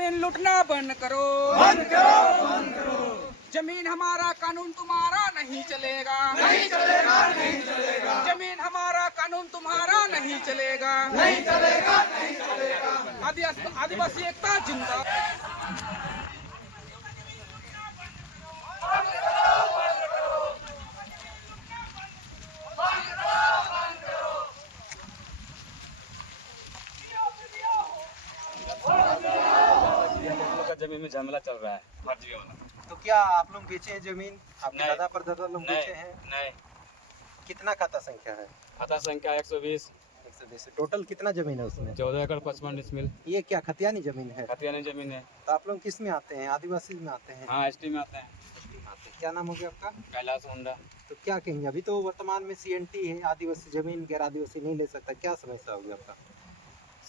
जमीन लूटना बंद करो, बंद करो, बंद करो। जमीन हमारा कानून तुम्हारा नहीं चलेगा, नहीं चलेगा, नहीं चलेगा। जमीन हमारा कानून तुम्हारा नहीं चलेगा, नहीं चलेगा, नहीं चलेगा। आदिवासी एकता जिंदा। जमीन में झमेला चल रहा है फर्जी वाला। तो क्या आप लोग बेचे हैं जमीन? आपके नहीं। दादा परदादा लोग बेचे हैं? नहीं, कितना खाता संख्या है? खाता संख्या 120। 120। टोटल कितना जमीन है उसमें? 14 एकड़ 55 डिसमिल ये क्या खतियानी जमीन है? खतियानी जमीन है। तो आप लोग किस में आते हैं? आदिवासी में आते हैं? हाँ, एसटी में आते हैं। क्या नाम हो गया आपका? कैलाश मुंडा। तो क्या कहेंगे, अभी तो वर्तमान में सीएनटी है, आदिवासी जमीन गैर आदिवासी नहीं ले सकता, क्या समस्या होगी आपका?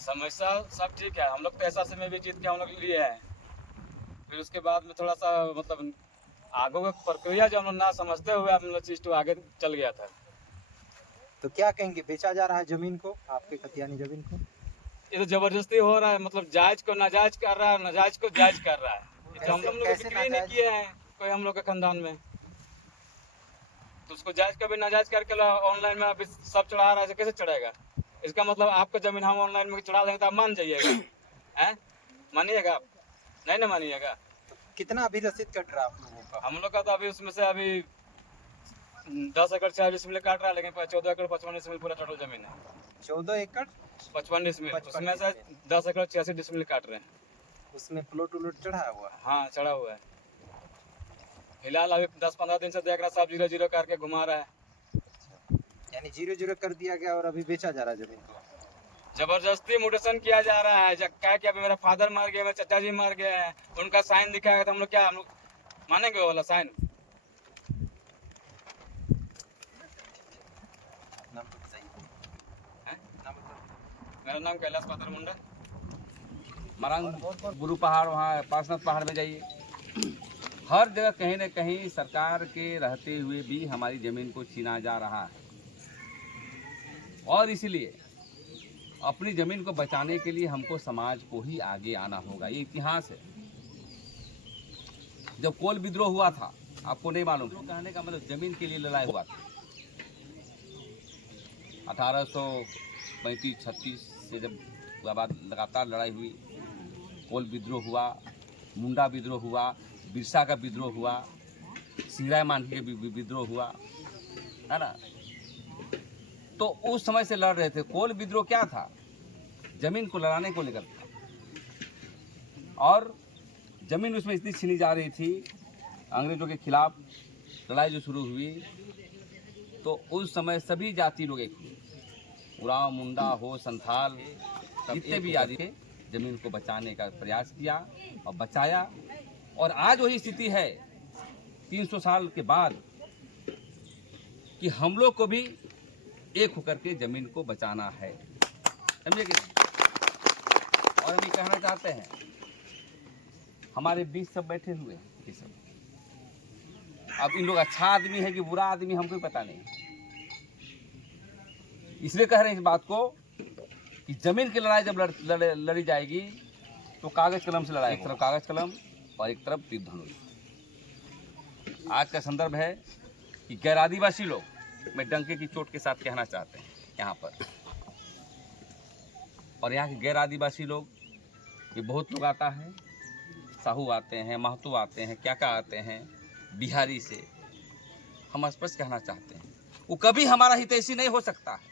समस्या सब ठीक है, हम लोग तो ऐसा समय भी जीत के हम लोग लिए हैं। फिर उसके बाद में थोड़ा सा मतलब आगे का प्रक्रिया जो हम लोग ना समझते हुए हम लोग चीज तो आगे चल गया था। तो क्या कहेंगे, बेचा जा रहा है जमीन को, आपके खतियानी जमीन को? ये तो जबरदस्ती हो रहा है, मतलब जायज को नाजायज कर रहा है, नाजायज को जायज कर रहा है। ये तो हम लोग कैसे बिक्री नहीं नाजायज? किए हैं कोई हम लोग के खानदान में, तो उसको जायज का भी नाजायज करके ऑनलाइन में अभी सब चढ़ा रहा है, कैसे चढ़ेगा? इसका मतलब आपका जमीन हम ऑनलाइन में चढ़ा देंगे तो आप मान जाइएगा? हैं, मानिएगा आप? नहीं ना मानिएगा। कितना अभी रसीद कट रहा है आप लोगों का? हम लोग का तो अभी उसमें से अभी 10 एकड़ 40 डिसमिल काट रहा है, लेकिन 14 एकड़ 55 डिसमिल पूरा टोटल जमीन है। 14 एकड़ 55 डिसमिल, 55 उसमें से 10 एकड़ 86 डिसमिल काट रहे हैं। उसमें प्लॉट उलट चढ़ा हुआ है? हाँ, चढ़ा हुआ है। फिलहाल अभी 10-15 दिन से देख रहा, सब 0-0 करके घुमा रहा है। यानी 0-0 कर दिया गया और अभी बेचा जा रहा है जमीन को? जबरदस्ती म्यूटेशन किया जा रहा है। क्या क्या, मेरा फादर मर गया, मेरे चाचा जी मर गए हैं, उनका साइन दिखाएगा तो हम लोग क्या हम लोग मानेंगे वो वाला साइन? नाम तो बताइए। हैं? नाम बताइए। मेरा नाम कैलाश पात्र मुंडा। मरंग गुरु पहाड़, वहाँ पार्श्वनाथ पहाड़ में जाइए, हर जगह कहीं न कहीं सरकार के रहते हुए भी हमारी ज़मीन को छीना जा रहा है। और इसीलिए अपनी ज़मीन को बचाने के लिए हमको समाज को ही आगे आना होगा। ये इतिहास है। जब कोल विद्रोह हुआ था, आपको नहीं मालूम? कहने का मतलब ज़मीन के लिए लड़ाई हुआ था। 1835-36 से जब उसके बाद लगातार लड़ाई हुई, कोल विद्रोह हुआ, मुंडा विद्रोह हुआ, बिरसा का विद्रोह हुआ, सिंगराय मांझी का विद्रोह हुआ, है ना? तो उस समय से लड़ रहे थे। कोल विद्रोह क्या था? जमीन को लड़ाने को लेकर था, और जमीन उसमें इतनी छीनी जा रही थी, अंग्रेजों के खिलाफ लड़ाई जो शुरू हुई, तो उस समय सभी जाति लोग एक हुए, उरांव, मुंडा हो, संथाल, जितने भी आदि थे, जमीन को बचाने का प्रयास किया और बचाया। और आज वही स्थिति है 300 साल के बाद कि हम लोग को भी एक होकर के जमीन को बचाना है, समझे कि? और हम ये कहना चाहते हैं, हमारे बीच सब बैठे हुए हैं ये सब। अब इन लोग अच्छा आदमी है कि बुरा आदमी हमको भी पता नहीं, इसलिए कह रहे हैं इस बात को कि जमीन की लड़ाई जब लड़ी जाएगी तो कागज कलम से लड़ाई, एक तरफ कागज कलम और एक तरफ तीर धनुष। आज का संदर्भ है कि गैर आदिवासी लोग, मैं डंके की चोट के साथ कहना चाहते हैं यहाँ पर, और यहाँ के गैर आदिवासी लोग, ये बहुत लोग आता है, साहू आते हैं, महतो आते हैं, क्या क्या आते हैं, बिहारी से। हम स्पष्ट कहना चाहते हैं, वो कभी हमारा हितैषी नहीं हो सकता है।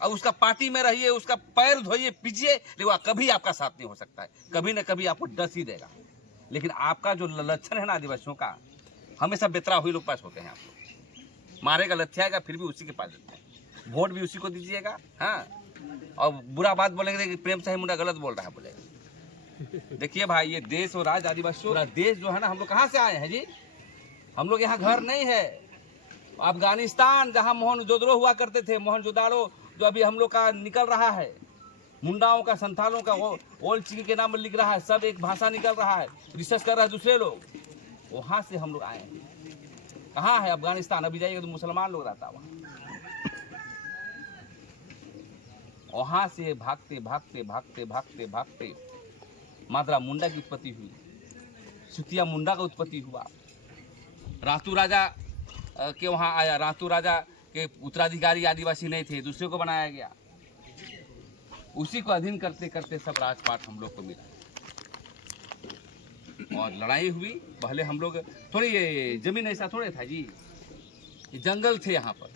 अब उसका पार्टी में रहिए, उसका पैर धोइए, पीजिए, लेकिन वह कभी आपका साथ नहीं हो सकता है। कभी न कभी आपको डस ही देगा। लेकिन आपका जो लक्षण है ना आदिवासियों का, हमेशा बेतरा हुए लोग पास होते हैं। आप लोग मारेगा, लथ्याएगा, फिर भी उसी के पास देते हैं। वोट भी उसी को दीजिएगा। हाँ, और बुरा बात बोलेंगे कि प्रेम साही मुंडा गलत बोल रहा है, बोलेगा। देखिए भाई, ये देश और राज्य आदिवासियों का देश जो है ना, हम लोग कहाँ से आए हैं जी? हम लोग यहाँ घर नहीं है। अफगानिस्तान, जहाँ मोहनजोदड़ो हुआ करते थे, मोहनजोदाड़ो जो अभी हम लोग का निकल रहा है, मुंडाओं का, संथालों का, वो ओल्ड चिकी के नाम पर लिख रहा है, सब एक भाषा निकल रहा है, रिसर्च कर रहा है दूसरे लोग, वहाँ से हम लोग आए हैं। कहाँ है अफगानिस्तान? अभी जाइएगा तो मुसलमान लोग रहता है वहाँ से भागते भागते भागते भागते भागते मात्रा मुंडा की उत्पत्ति हुई, सुतिया मुंडा का उत्पत्ति हुआ। रातू राजा के वहाँ आया, रातू राजा के उत्तराधिकारी आदिवासी नहीं थे, दूसरे को बनाया गया। उसी को अधीन करते करते सब राजपाट हम लोग को मिला और लड़ाई हुई। पहले हम लोग थोड़ी, ये जमीन ऐसा थोड़े था जी, जंगल थे यहाँ पर।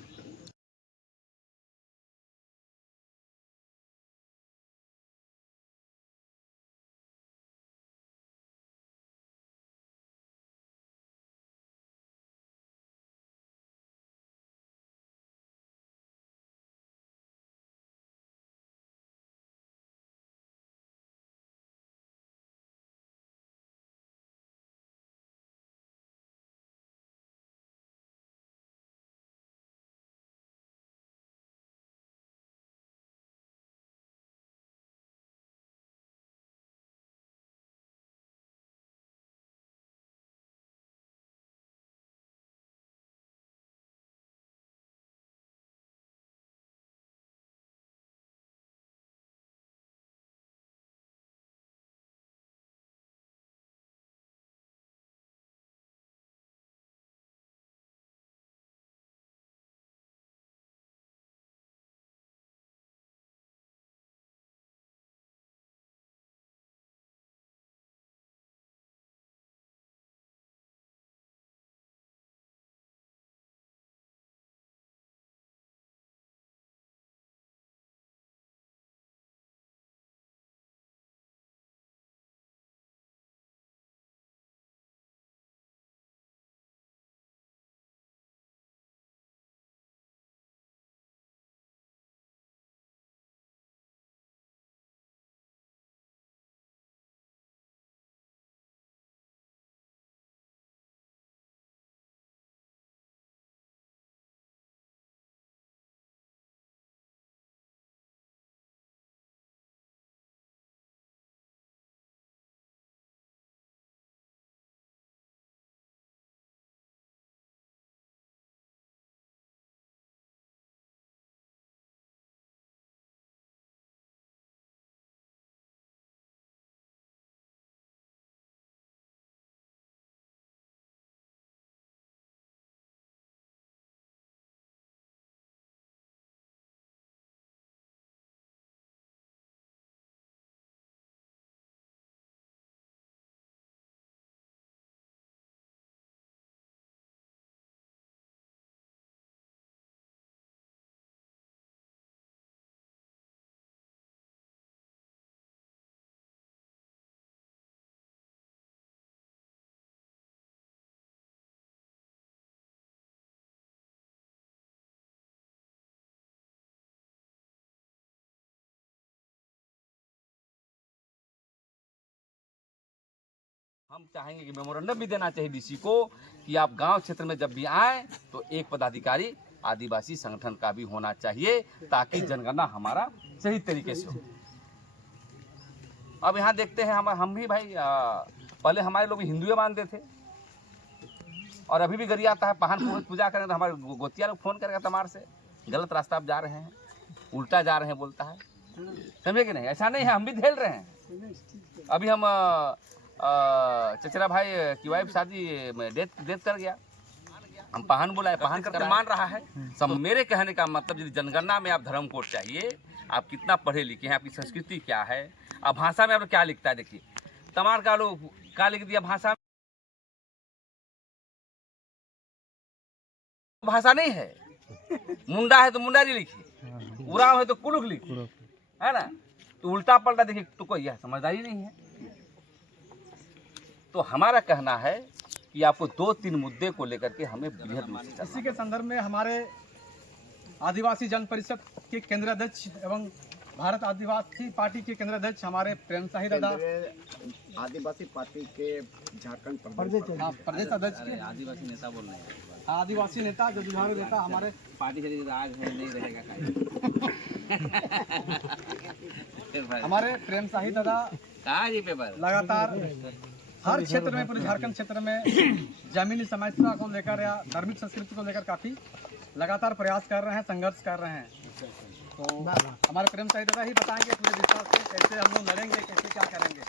हम चाहेंगे कि मेमोरेंडम भी देना चाहिए डीसी को कि आप गांव क्षेत्र में जब भी आए तो एक पदाधिकारी आदिवासी संगठन का भी होना चाहिए, ताकि जनगणना हमारा सही तरीके से हो। अब यहाँ देखते हैं हम भी भाई, पहले हमारे लोग हिंदुए मानते थे और अभी भी गरिया आता है, पहाड़ पूजा करें तो हमारे गोतिया लोग फोन करेगा तमार से, गलत रास्ता आप जा रहे हैं, उल्टा जा रहे हैं बोलता है, समझे कि नहीं? ऐसा नहीं है, हम भी झेल रहे हैं। अभी हम चचरा भाई की वाइफ शादी में डेथ कर गया, हम पहान बुलाए, पहान करके मान रहा है सब। मेरे कहने का मतलब, यदि जनगणना में आप धर्म कोड चाहिए, आप कितना पढ़े लिखे हैं, आपकी संस्कृति क्या है, अब भाषा में आप क्या लिखता है, देखिए तमार का लोग क्या लिख दिया भाषा में, भाषा नहीं है, मुंडा है तो मुंडारी लिखिए, उराव है तो कुलुक लिखिए, है ना? तो उल्टा पलटा देखिए तो कोई यह समझदारी नहीं है। तो हमारा कहना है कि आपको 2-3 मुद्दे को लेकर के हमें बृहद रूप से, इसी के संदर्भ में हमारे आदिवासी जन परिषद के केंद्रीय अध्यक्ष एवं भारत आदिवासी पार्टी के केंद्रीय अध्यक्ष हमारे प्रेम शाही दादा, आदिवासी पार्टी के झारखंड प्रदेश अध्यक्ष के आदिवासी नेता बोल रहे हैं, आदिवासी नेता जो जुझारू नेता हमारे पार्टी से राज है नहीं रहेगा हमारे प्रेम शाही दादा कहाँ जी पेपर लगातार हर क्षेत्र में, पूरे झारखंड क्षेत्र में जमीनी समस्या को लेकर या धार्मिक संस्कृति को लेकर काफी लगातार प्रयास कर रहे हैं, संघर्ष कर रहे हैं। तो हमारे प्रेम शाही दादा ही बताएंगे अपने विस्तार से कैसे हम लोग लड़ेंगे, कैसे क्या करेंगे।